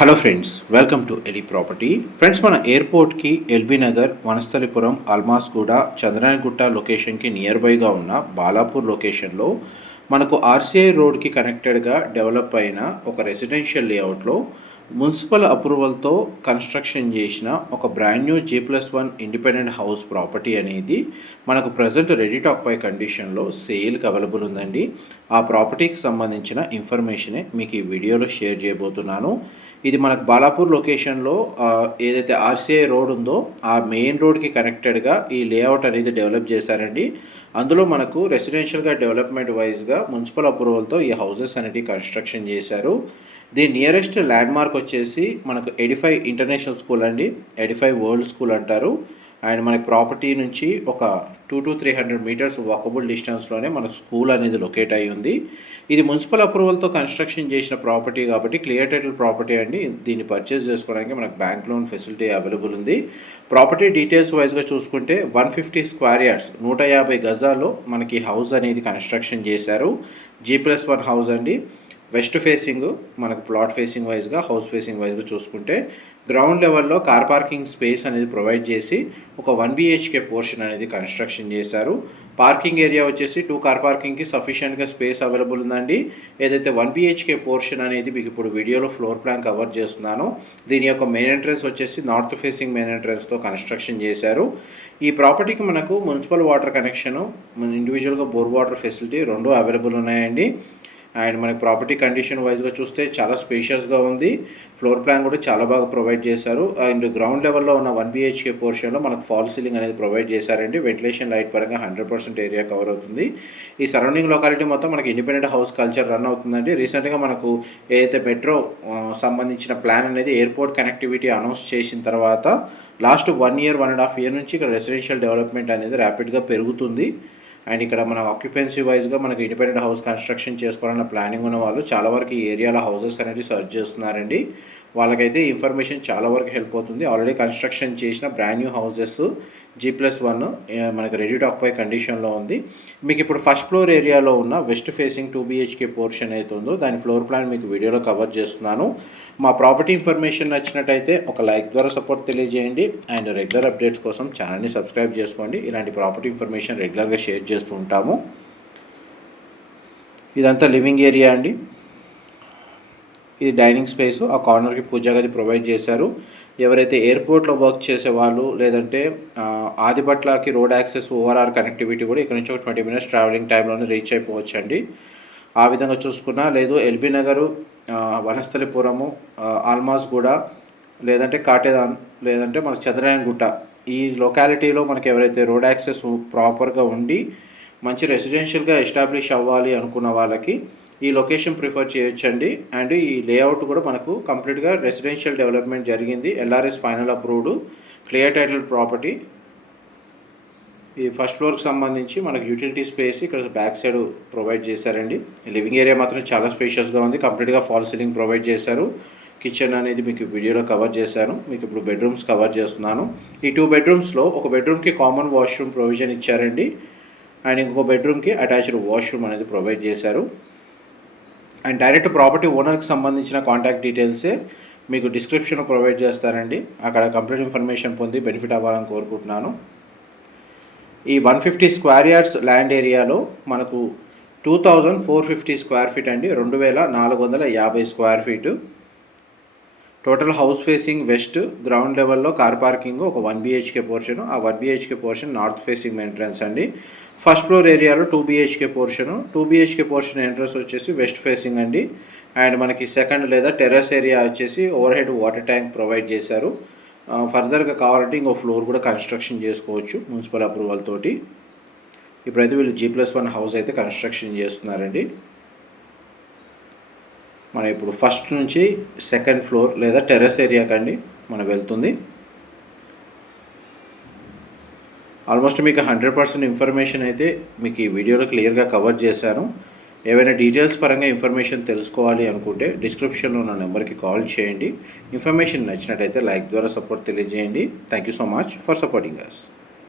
Hello friends, welcome to Eli property. Friends, మన ఎయిర్పోర్ట్కి LB Nagar, Vanasthalipuram, Almasguda, Chandrayangutta లొకేషన్కి నియర్ బైగా ఉన్న బాలాపూర్ లొకేషన్లో మనకు ఆర్సీఐ రోడ్కి కనెక్టెడ్గా డెవలప్ అయిన ఒక రెసిడెన్షియల్ లేఅవుట్లో మున్సిపల్ అప్రూవల్తో కన్స్ట్రక్షన్ చేసిన ఒక brand new G+1 independent house property అనేది మనకు ప్రజెంట్ రెడీ టు ఆక్యుపై కండిషన్లో సేల్కి అవైలబుల్ ఉందండి. ఆ ప్రాపర్టీకి సంబంధించిన ఇన్ఫర్మేషనే మీకు ఈ వీడియోలో షేర్ చేయబోతున్నాను. ఇది మనకు బాలాపూర్ లొకేషన్లో ఏదైతే ఆర్సీఐ రోడ్ ఉందో ఆ మెయిన్ రోడ్కి కనెక్టెడ్గా ఈ లేఅవుట్ అనేది డెవలప్ చేశారండి. అందులో మనకు రెసిడెన్షియల్గా డెవలప్మెంట్ వైజ్గా మున్సిపల్ అప్రూవల్తో ఈ హౌసెస్ అనేవి కన్స్ట్రక్షన్ చేశారు. దీని నియరెస్ట్ ల్యాండ్ మార్క్ వచ్చేసి మనకు ఎడిఫై ఇంటర్నేషనల్ స్కూల్ అండి. ఎడిఫై వరల్డ్ స్కూల్ అంటారు. అండ్ మనకి ప్రాపర్టీ నుంచి ఒక 200 to 300 మీటర్స్ వాకబుల్ డిస్టెన్స్లోనే మనకు స్కూల్ అనేది లొకేట్ అయ్యి ఉంది. ఇది మున్సిపల్ అప్రూవల్తో కన్స్ట్రక్షన్ చేసిన ప్రాపర్టీ కాబట్టి క్లియర్ టైటిల్ ప్రాపర్టీ అండి. దీన్ని పర్చేస్ చేసుకోవడానికి మనకు బ్యాంక్ లోన్ ఫెసిలిటీ అవైలబుల్ ఉంది. ప్రాపర్టీ డీటెయిల్స్ వైజ్గా చూసుకుంటే 150 స్క్వేర్ యార్డ్స్ 150 గజాల్లో మనకి హౌస్ అనేది కన్స్ట్రక్షన్ చేశారు. G+1 హౌస్ అండి. వెస్ట్ ఫేసింగ్ మనకు ప్లాట్ ఫేసింగ్ వైజ్గా, హౌస్ ఫేసింగ్ వైజ్గా చూసుకుంటే గ్రౌండ్ లెవెల్లో కార్ పార్కింగ్ స్పేస్ అనేది ప్రొవైడ్ చేసి ఒక 1 BHK పోర్షన్ అనేది కన్స్ట్రక్షన్ చేశారు. పార్కింగ్ ఏరియా వచ్చేసి 2 కార్ పార్కింగ్కి సఫిషియెంట్గా స్పేస్ అవైలబుల్ ఉందండి. ఏదైతే 1 BHK పోర్షన్ అనేది మీకు ఇప్పుడు వీడియోలో ఫ్లోర్ ప్లాన్ కవర్ చేస్తున్నాను. దీని యొక్క మెయిన్ ఎంట్రన్స్ వచ్చేసి నార్త్ ఫేసింగ్ మెయిన్ ఎంట్రన్స్తో కన్స్ట్రక్షన్ చేశారు. ఈ ప్రాపర్టీకి మనకు మున్సిపల్ వాటర్ కనెక్షను, ఇండివిజువల్గా బోర్ వాటర్ ఫెసిలిటీ రెండు అవైలబుల్ ఉన్నాయండి. అండ్ మనకి ప్రాపర్టీ కండిషన్ వైజ్గా చూస్తే చాలా స్పేషియస్గా ఉంది. ఫ్లోర్ ప్లాన్ కూడా చాలా బాగా ప్రొవైడ్ చేశారు. అండ్ గ్రౌండ్ లెవెల్లో ఉన్న 1 BHK పోర్షన్లో మనకు ఫాల్ సీలింగ్ అనేది ప్రొవైడ్ చేశారండి. వెంటిలేషన్ లైట్ పరంగా 100% ఏరియా కవర్ అవుతుంది. ఈ సరౌండింగ్ లొకాలిటీ మొత్తం మనకి ఇండిపెండెంట్ హౌస్ కల్చర్ రన్ అవుతుందండి. రీసెంట్గా మనకు ఏదైతే మెట్రో సంబంధించిన ప్లాన్ అనేది ఎయిర్పోర్ట్ కనెక్టివిటీ అనౌన్స్ చేసిన తర్వాత లాస్ట్ 1 year, 1.5 year నుంచి ఇక్కడ రెసిడెన్షియల్ డెవలప్మెంట్ అనేది ర్యాపిడ్గా పెరుగుతుంది. అండ్ ఇక్కడ మన ఆక్యుపెన్సీ వైజ్గా మనకి ఇండిపెండెంట్ హౌస్ కన్స్ట్రక్షన్ చేసుకోవాలన్న ప్లానింగ్ ఉన్న వాళ్ళు చాలా వరకు ఈ ఏరియాలో హౌసెస్ అనేది సర్చ్ చేస్తున్నారండి. వాళ్ళకైతే ఇన్ఫర్మేషన్ చాలా వరకు హెల్ప్ అవుతుంది. ఆల్రెడీ కన్స్ట్రక్షన్ చేసిన బ్రాండ్ న్యూ హౌసెస్ G+1 మనకి రెడీ టు ఆక్యుపై కండిషన్లో ఉంది. మీకు ఇప్పుడు ఫస్ట్ ఫ్లోర్ ఏరియాలో ఉన్న వెస్ట్ ఫేసింగ్ 2 BHK పోర్షన్ అయితే ఉందో దాని ఫ్లోర్ ప్లాన్ మీకు వీడియోలో కవర్ చేస్తున్నాను. మా ప్రాపర్టీ ఇన్ఫర్మేషన్ నచ్చినట్టయితే ఒక లైక్ ద్వారా సపోర్ట్ తెలియజేయండి. అండ్ రెగ్యులర్ అప్డేట్స్ కోసం ఛానల్ని సబ్స్క్రైబ్ చేసుకోండి. ఇలాంటి ప్రాపర్టీ ఇన్ఫర్మేషన్ రెగ్యులర్గా షేర్ చేస్తూ ఉంటాము. ఇదంతా లివింగ్ ఏరియా అండి. ఇది డైనింగ్ స్పేస్. ఆ కార్నర్కి పూజా గది ప్రొవైడ్ చేశారు. ఎవరైతే ఎయిర్పోర్ట్లో వర్క్ చేసే వాళ్ళు లేదంటే ఆదిబట్లకి రోడ్ యాక్సెస్ ఓఆర్ఆర్ కనెక్టివిటీ కూడా ఇక్కడ నుంచి ఒక 20 minutes ట్రావెలింగ్ టైంలోనే రీచ్ అయిపోవచ్చండి. ఆ విధంగా చూసుకున్నా లేదు ఎల్బీ నగరు, వనస్థలిపురము, ఆల్మాస్గూడ లేదంటే కాటేదాన్ లేదంటే మనకు చంద్రాయణగుట్ట ఈ లొకాలిటీలో మనకి ఎవరైతే రోడ్ యాక్సెస్ ప్రాపర్గా ఉండి మంచి రెసిడెన్షియల్గా ఎస్టాబ్లిష్ అవ్వాలి అనుకున్న వాళ్ళకి ఈ లొకేషన్ ప్రిఫర్ చేయొచ్చండి. అండ్ ఈ లేఅవుట్ కూడా మనకు కంప్లీట్గా రెసిడెన్షియల్ డెవలప్మెంట్ జరిగింది. LRS final approved clear title property. ఈ ఫస్ట్ ఫ్లోర్కి సంబంధించి మనకు యూటిలిటీ స్పేస్ ఇక్కడ బ్యాక్ సైడ్ ప్రొవైడ్ చేశారండి. లివింగ్ ఏరియా మాత్రం చాలా స్పేషియస్గా ఉంది. కంప్లీట్గా ఫాల్ సీలింగ్ ప్రొవైడ్ చేశారు. కిచెన్ అనేది మీకు వీడియోలో కవర్ చేశాను. మీకు ఇప్పుడు బెడ్రూమ్స్ కవర్ చేస్తున్నాను. ఈ 2 bedrooms ఒక బెడ్రూమ్కి కామన్ వాష్రూమ్ ప్రొవిజన్ ఇచ్చారండి. అండ్ ఇంకొక బెడ్రూమ్కి అటాచ్డ్ వాష్రూమ్ అనేది ప్రొవైడ్ చేశారు. అండ్ డైరెక్ట్ ప్రాపర్టీ ఓనర్కి సంబంధించిన కాంటాక్ట్ డీటెయిల్సే మీకు డిస్క్రిప్షన్లో ప్రొవైడ్ చేస్తారండి. అక్కడ కంప్లీట్ ఇన్ఫర్మేషన్ పొంది బెనిఫిట్ అవ్వాలని కోరుకుంటున్నాను. ఈ 150 స్క్వేర్ యార్డ్స్ ల్యాండ్ ఏరియాలో మనకు 2450 స్క్వేర్ ఫీట్ అండి. 2450 square feet. Total house facing west, ground లెవెల్లో కార్ పార్కింగ్ ఒక 1 BHK పోర్షన్. ఆ 1 BHK portion north facing entrance అండి. ఫస్ట్ ఫ్లోర్ ఏరియాలో 2 BHK portion. 2 BHK portion entrance వచ్చేసి వెస్ట్ ఫేసింగ్ అండి. అండ్ మనకి సెకండ్ లేదా టెర్రస్ ఏరియా వచ్చేసి over head water tank provide చేశారు. ఫర్దర్గా కావాలంటే ఇంకో ఫ్లోర్ కూడా కన్స్ట్రక్షన్ చేసుకోవచ్చు మున్సిపల్ అప్రూవల్ తోటి. ఇప్పుడైతే వీళ్ళు G+1 హౌస్ అయితే కన్స్ట్రక్షన్ చేస్తున్నారండి. మనం ఇప్పుడు ఫస్ట్ నుంచి సెకండ్ ఫ్లోర్ లేదా టెర్రస్ ఏరియాకండి మనం వెళ్తుంది. ఆల్మోస్ట్ మీకు 100% ఇన్ఫర్మేషన్ అయితే మీకు ఈ వీడియోలో క్లియర్గా కవర్ చేశాను. ఏవైనా డీటెయిల్స్ పరంగా ఇన్ఫర్మేషన్ తెలుసుకోవాలి అనుకుంటే డిస్క్రిప్షన్లో ఉన్న నెంబర్కి కాల్ చేయండి. ఇన్ఫర్మేషన్ నచ్చినట్టయితే లైక్ ద్వారా సపోర్ట్ తెలియజేయండి. Thank you so much for supporting us.